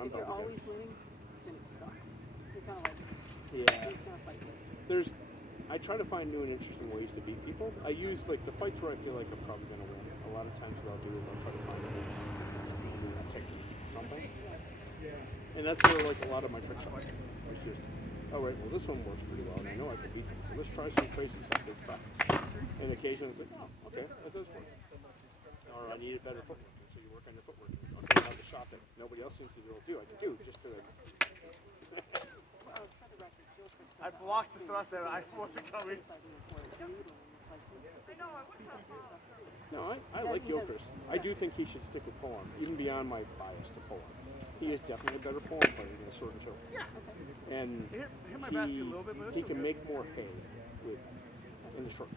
I'm if you're building always winning, then it sucks. You're kind of like, Yeah. he's gonna fight with. I try to find new and interesting ways to beat people. I use like the fights where I feel like I'm probably gonna win. A lot of times what I'll do is I'll try to find a way to take something. And that's where like a lot of my tricks are. It's just, all right, well this one works pretty well, and I know I can beat them. So let's try some crazy stuff that's fast. And occasionally it's like, oh, okay, that does work. Or I need a better footwork, and so you work on your footwork. Okay, now the shot that nobody else seems to be able to do, I can do just to. For the record, Joe Chris I blocked the thrust there. I wasn't coming. criticizing him for it. It's brutal, and it's like, No, I like Gilchrist. I do think he should stick with polearm, even beyond my bias to polearm. He is definitely a better polearm player than a sword and shield. Yeah. And Hit my basket a little bit, but he can make more hay with in the short.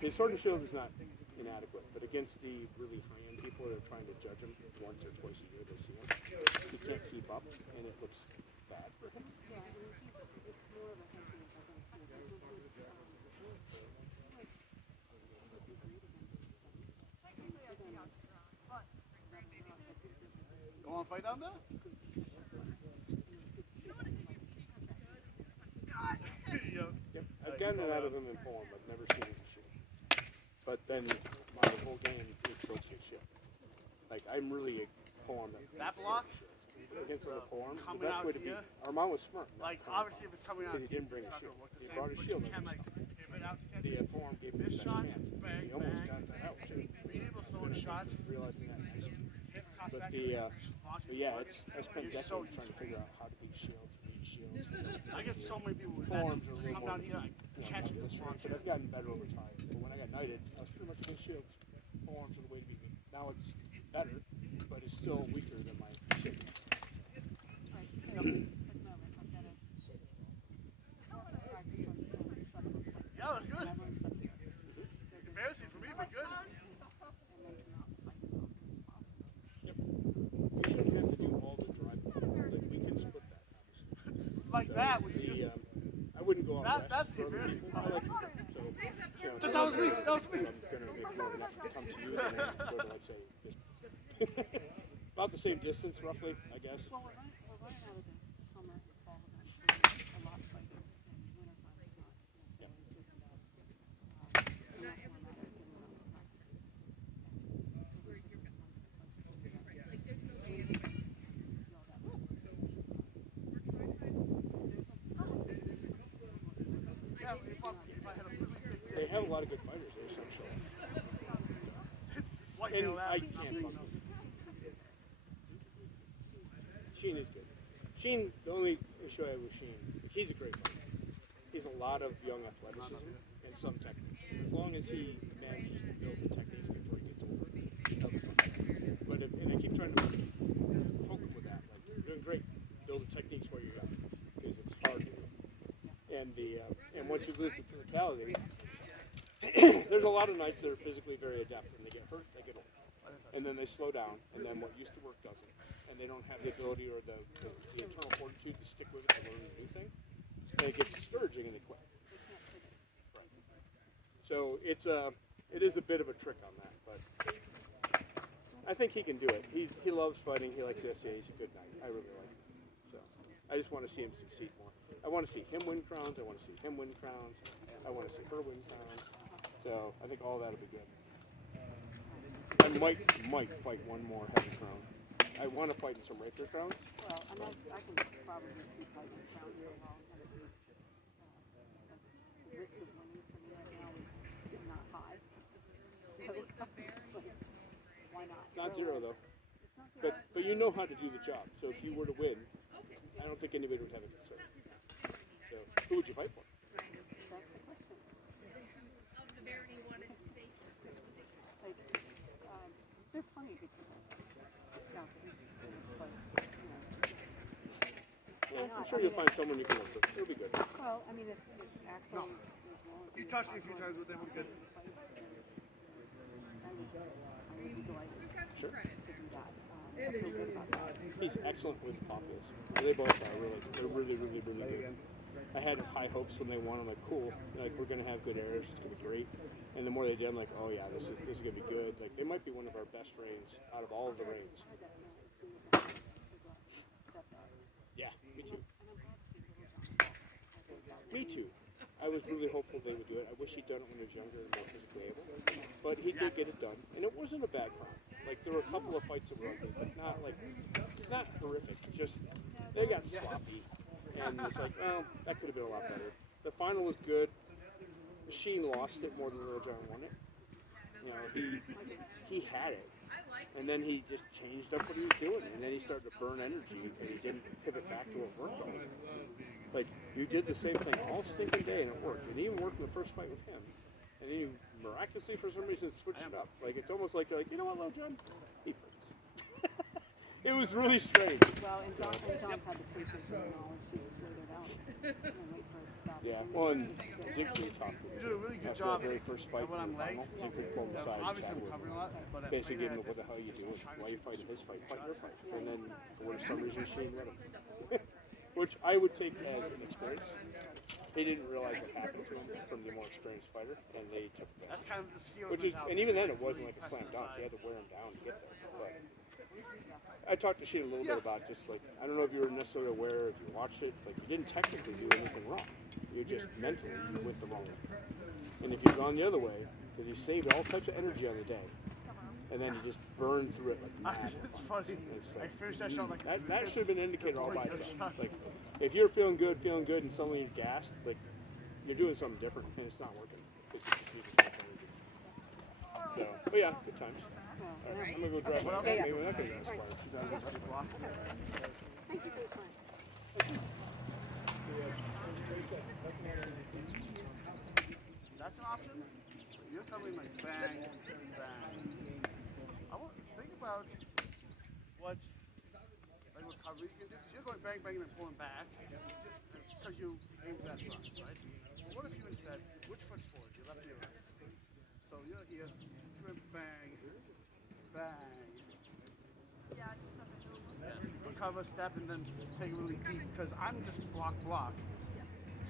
His sword and shield is not inadequate, but against the really high-end people that are trying to judge him once or twice a year, they see him. He can't keep up, and it looks bad for him. yeah, I mean, it's more of a hesitant, I think, too, because when he was, he agreed against them. You want to fight down there? Yep. I've gotten it out of him in polearm. I've never seen him shoot. But then my whole game is supposed to shield. Like I'm really a polearm That block? against other polearm. The Coming best out way to beat here? Armand was smart. Like, obviously, if it's coming out Because he didn't bring a it's not shield. gonna look the He same, brought his but shield you and can, like, everything. pivot out to get The polearm gave me this the best shot, chance. bang, He almost bang. got that out too. Being able to throw in shots, Realizing that nice. hit toss But back, the launch but yeah, forward. I spent You're so decades trying to figure out how to beat shields. I get so many people with Polearms that. are a little Come more down here, I catch it, just launch but it. I've gotten better over time. But when I got knighted, I was pretty much against shields. Polearms are the way to beat me. Now it's better, but it's still weaker than my shield. Right, so, at the moment, I've got to practice on stuff with like, Yeah, that's good. never and stuff here. Embarrassing for me, but good. And then to not fight as often as possible. Yep. We shouldn't have to do all the driving. Like we can split that, obviously. Like So that, when you the, just... I wouldn't go out That's west the for other embarrassing people. part. So, That was me, that was me. I'm gonna make more enough to come to you and then go to like say this. About the same distance roughly, I guess. Well, we're running out of the summer and fall events. A lot fighting in wintertime is not necessarily as good for that. And that's more a matter of getting around to practices. At least the ones that are closest to me. Yeah, if I had a... They have a lot of good fighters there, so I'm sure. White And male I ass, can't fuck with Sheen is good. Sheen, the only issue I have with Sheen, he's a great fighter. He's a lot of young athleticism and some technique. As long as he manages to build the techniques before he gets older, he'll be fine. But and I keep trying to poke him with that. Like, you're doing great. Build the techniques while you're young, because it's hard to do. And once you lose the physicality, there's a lot of knights that are physically very adept. When they get hurt, they get old. And then they slow down, and then what used to work doesn't. And they don't have the ability or the internal fortitude to stick with it to learn a new thing. And it gets discouraging and they quit. Right. So it is a bit of a trick on that, but I think he can do it. He loves fighting, he likes the SCA, he's a good knight. I really like him. So I just want to see him succeed more. I want to see him win crowns, I want to see him win crowns, I want to see her win crowns. So I think all that'll be good. I might fight one more heavy crown. I want to fight in some rapier crowns. Well, I mean, I can probably keep fighting crowns for a while. The risk of winning for me right now is not high. So, why not? Not zero though. It's not zero. But you know how to do the job. So if you were to win, I don't think anybody would have a concern. So who would you fight for? That's the question. Like, there are plenty of good people out there. It's like, Well, I'm sure you'll find someone you can work with. It'll be good. well, I mean, if Axel is willing to. You touched me a few times, was able to get... I would be delighted Sure. to do that. I feel good about that. He's excellent with the populace. They both are really. They're really good. I had high hopes when they won. I'm like, cool. Like we're gonna have good airs. It's gonna be great. And the more they did, I'm like, oh yeah, this is gonna be good. Like they might be one of our best reigns out of all of the reigns. Me too. I was really hopeful they would do it. I wish he'd done it when he was younger and more physically able. But he did get it done, and it wasn't a bad crime. Like there were a couple of fights that were ugly, but not horrific. Just they got sloppy, and it's like, well, that could have been a lot better. The final was good. Sheen lost it more than Little John won it. You know, he had it, and then he just changed up what he was doing, and then he started to burn energy, and he didn't pivot back to what worked all the time. Like, you did the same thing all stinking day, and it worked. And it even worked in the first fight with him. And then you miraculously, for some reason, switched it up. Like, it's almost like you're like, you know what, Little John? He plays. It was really strange. Well, and John's had the patience and the knowledge to just wear their down and wait for that. Yeah, well, and Siegfried talked to You me did a really good after job. the very first fight When in I'm the final. Siegfried pulled him aside and obviously chatted I'm with covering him. a lot, but Basically gave him what the hell are you doing? Why are you fighting his fight? Fight your fight. And then, for some reason, Shane let him. Which I would take as an experience. He didn't realize what happened to him from the more experienced fighter, and they took it. that's kind of the skill. Which is, and even then, it wasn't like a slam dunk. He had to wear him down to get there. But I talked to Shane a little bit about just like, I don't know if you were necessarily aware, if you watched it, like you didn't technically do anything wrong. You just mentally you went the wrong way. And if you'd gone the other way, because you saved all types of energy on the day, and then you just burned through it like mad. It's funny. I finished that shot like That should have been an indicator all by itself. Like, if you're feeling good, and suddenly you're gassed, like, you're doing something different, and it's not working. It's just using so much energy. So, but yeah, good times. All right, I'm gonna go drive up. Maybe we're not gonna go as far. Thank you for your time. That's an option. You're coming like bang, bang. I want to think about what like recovery you can do. 'Cause you're going bang, bang, and then pulling back. Because you aim for that front, right? Well, what if you instead, which foot's forward? Your left or your right? So you're here, you went bang, bang. Recover, step, and then take it really deep. Because I'm just block.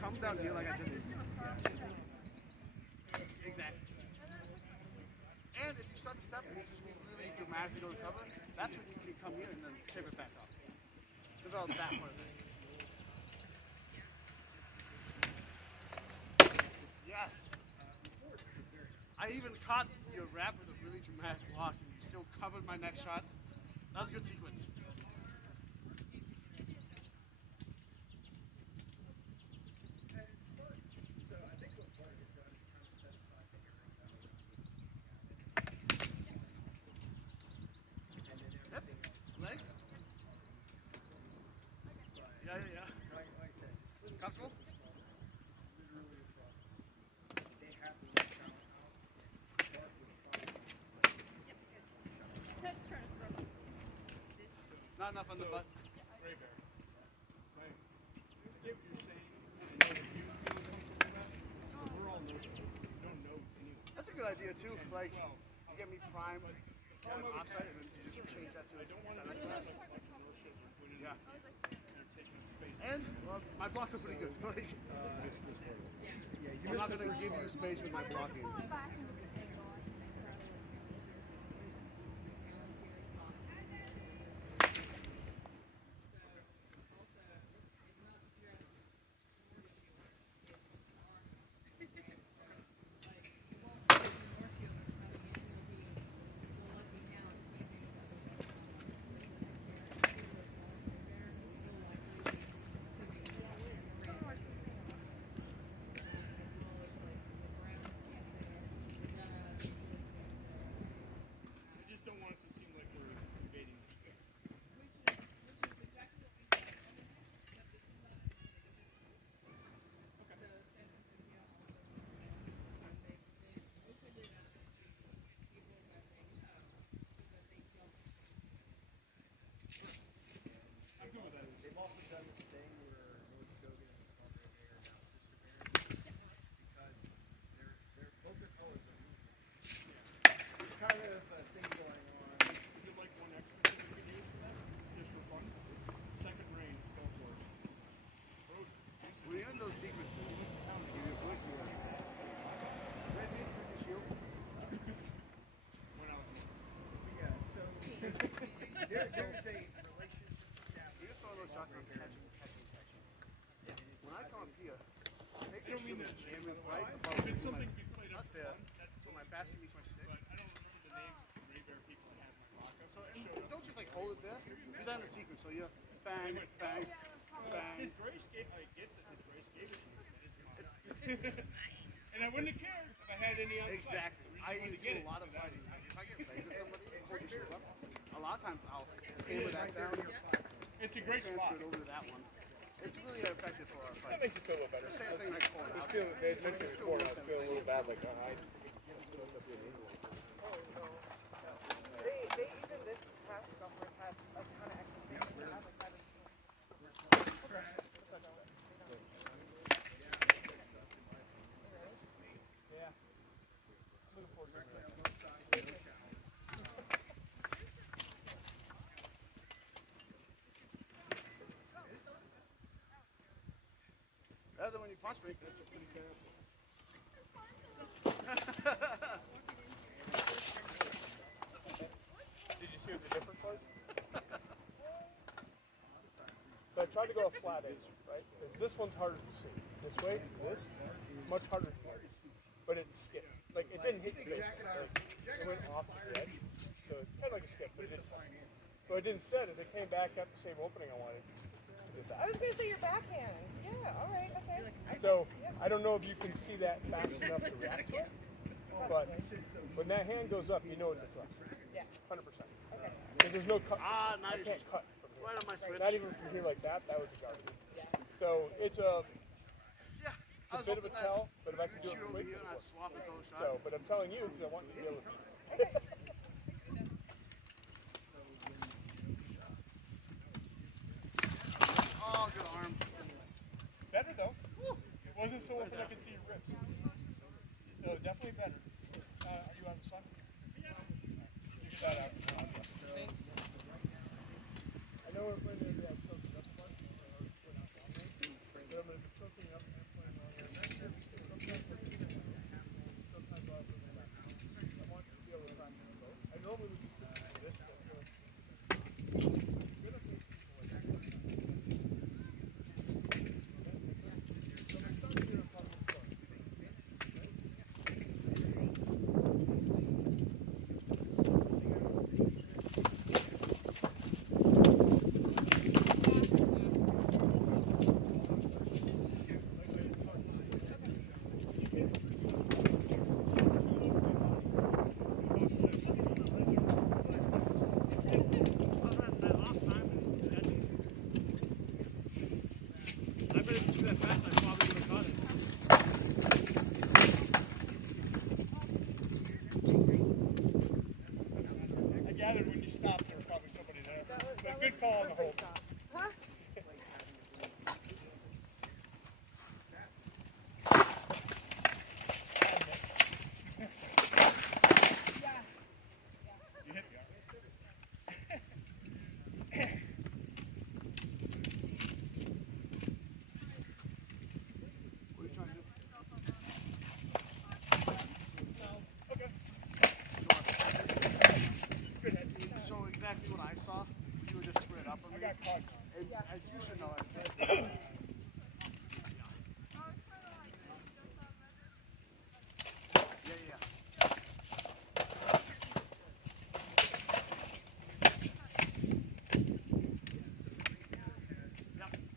Come down here like I just did. Exactly. And if you start to step and you really dramatically go recover, that's when you can come here and then tip it back up. Because all that part of it. Yes. I even caught your wrap with a really dramatic block and you still covered my next shot. That was a good sequence. Leg? Yeah. Comfortable? Not enough on the butt. That's a good idea too. Like, you get me primed and offside, and then you just change that to a center slash. Yeah. And well, my blocks are pretty good. Like, I'm not gonna give you space with my blocking. There's a relationship established. When I come up here, don't mean that. Aiming right If above it's my something to be played up nut there, that's so my basket meets my stick. but I don't remember the names of the Gray Bear people I had in my locker. So and don't just like hold it there. Do that in the sequence. So you bang, bang, bang. His gray skate, I get that his gray skate is and I wouldn't have cared if I had any on the side. Exactly. I do a lot of fighting. If I get played with somebody, hold the shit up. A lot of times I'll aim with that down. It's a great spot. Transfer it over to that one. It's really effective for our That fight. makes you feel a little better. The same thing like corner. They mentioned before, I was feeling a little bad, like, I They even this past golfers had a ton of exercise. Rather when you punch me, that's a pretty good. Did you see what the difference was? So I tried to go a flat edge, right? Because this one's harder to see. This way, this, much harder to see. But it skipped. Like, it didn't hit you basically. Like, it went off the edge. So it's kind of like a skip, but it didn't touch. So I did instead, as it came back, got the same opening I wanted. I did I that. was gonna say your backhand. Yeah, all right, okay. So I don't know if you can see that fast enough to react to it. But when that hand goes up, you know it's a thrust. Yeah. 100%. Because there's no cut. Ah, I nice. can't cut from here. Right on my switch. Not even from here like that. That was a garbage. So it's a Yeah. it's a bit of a tell, but if I can do it Shoot over quick, here it'll and I work. swap his own shot. So, but I'm telling you because I want you to be able to. Oh, good arm. Better though. It wasn't so open I could see your ribs. So definitely better. Are you on the sun? Figure that out. I know we're playing the tilted up part, we're not down there. But I'm going to be tilting up and playing on there. Sometimes I'll do that. I want to be able to practice both. I normally would just do this, but I feel like it's good if there's people like that. So my son's here in public court. I gathered when you stopped, there was probably somebody there. But good call on the whole. Huh? You hit me, all right? What are you trying to do? Okay. Good head. So exactly what I saw, you were just squared up on I me. got caught. And as you should know, yeah.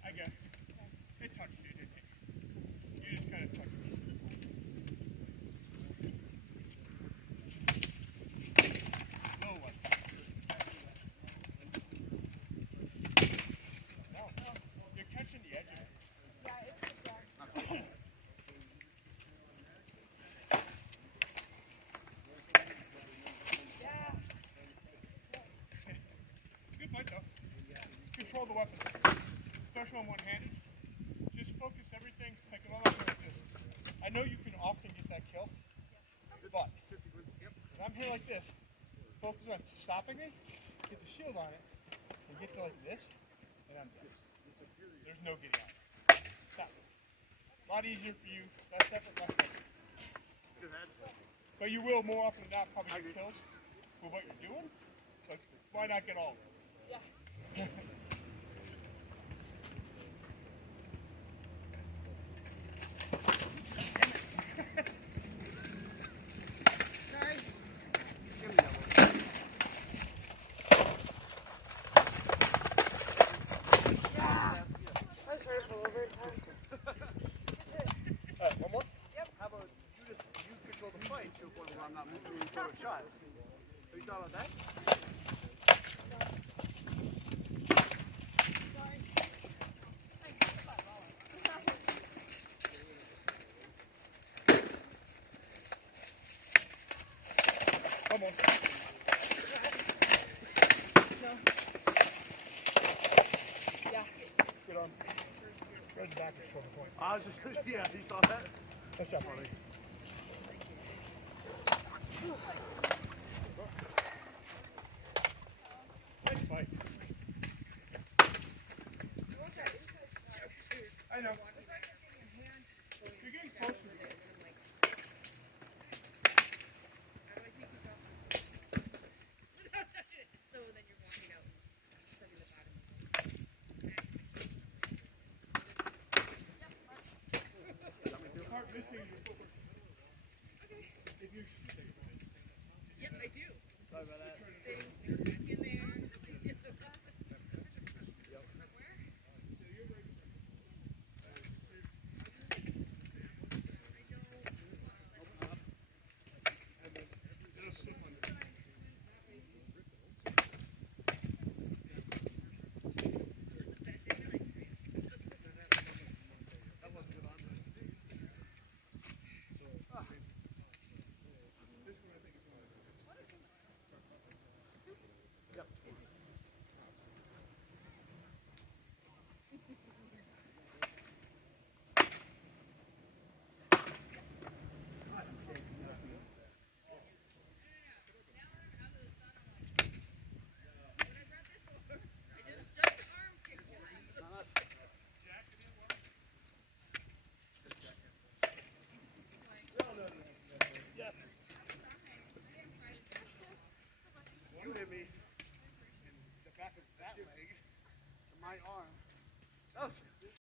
I guess. It touched you, didn't it? You just kind of touched me. Little one. No, you're catching the edge of it. Good fight though. Control the weapon, especially on one-handed. Just focus everything. Like if I'm out there like this, I know you can often get that kill, but if I'm here like this, focus on stopping me, get the shield on it, and get to like this, and I'm dead. There's no getting out. Stop. A lot easier for you. Less effort, less effort. Good head. But you will more often than not probably I get agree. kills with what you're doing. But why not get all of it? Yeah. Right back is short point. I was just, yeah, he saw that. That's not funny. Nice fight. I know. You're getting close to me. So then you're walking out, starting the bottom. Part missing is if you Yep, I do. Sorry about that.